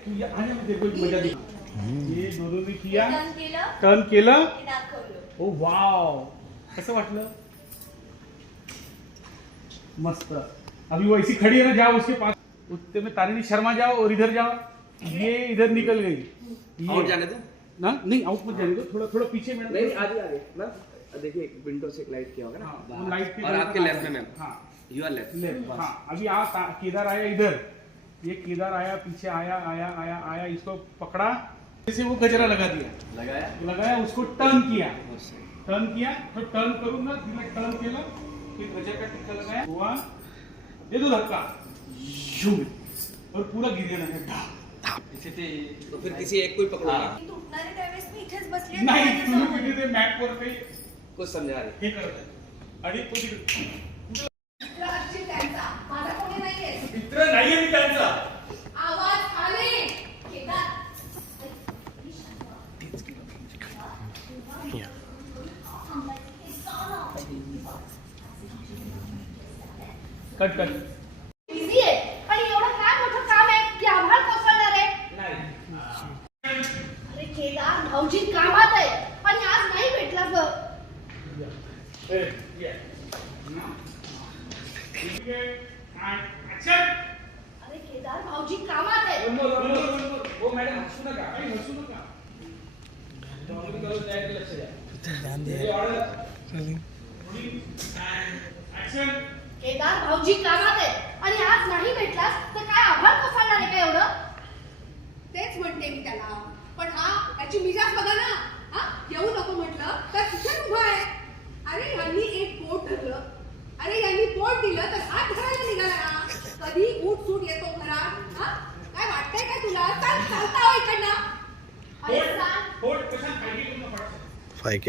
आने में तेरे को एक मजा दिखा। ये दोनों ने किया, टर्न केलं, ओ वाव, कसं वाटलं? मस्त। अभी वो ऐसी खड़ी है ना, जाओ उसके पास, उत्ते में तारिणी शर्मा जाओ और इधर जाओ, ये इधर निकल गई। और जाने दो ना, नहीं आउट मत जाने दो, थोड़ा थोड़ा पीछे मैडम। नहीं आगे आगे ना, देखिए विंडो से एक लाइट किया होगा ना। हाँ, लाइट के और आपके लेफ्ट में मैम। हाँ, यू आर लेफ्ट। लेफ्ट। हाँ, अभी आप केदार आया इधर, ये केदार आया पीछे, आया आया आया आया, इसको पकड़ा, जैसे वो गजरा लगा दिया, लगाया उसको टर्न किया, तो टर्न करून ना तिला टर्न केलं, फिर गजर का टिक्का लगाया, हुआ, दे दो धक्का, और पूरा गिर गया। तो फिर किसी एक को ही पकड़ो। तुटणारे त्यावेळेस मी इथेच बसले नाही, तुम्ही कुठे ते मॅप वर काही कुछ समझा रहे हे करत आहे, आणि तो तिकडे त्यांचा माझा कोणी नाहीये मित्र नाहीये मी त्यांचा। आवाज खाली केदार कट कट। बिझी आहे आणि एवढं काय मोठं काम आहे की आम्हाला कोसळणार आहे? अरे केदार भाऊजी कामात आहे आणि आज नाही भेटला ग। अरे केदार भाऊजी कामात आहे। हो मॅडम, हसू नका, काही हसू नका, लक्ष द्या। केदार भाऊजी कामात आहे आणि आज नाही भेटलास तर काय आभार कोसळणार आहे का एवढं? तेच म्हणते मी त्याला, पण हा त्याची मिजाज बघा ना, हा येऊ नको म्हटलं तर कुठे उभा आहे? अरे यांनी एक बोट धरलं, अरे यांनी बोट दिलं तर हात धरायला निघाला ना, कधी उठ सूट येतो घरात, हा काय वाटतंय काय तुला? चालता हो इकडनं, अरे सांग 5K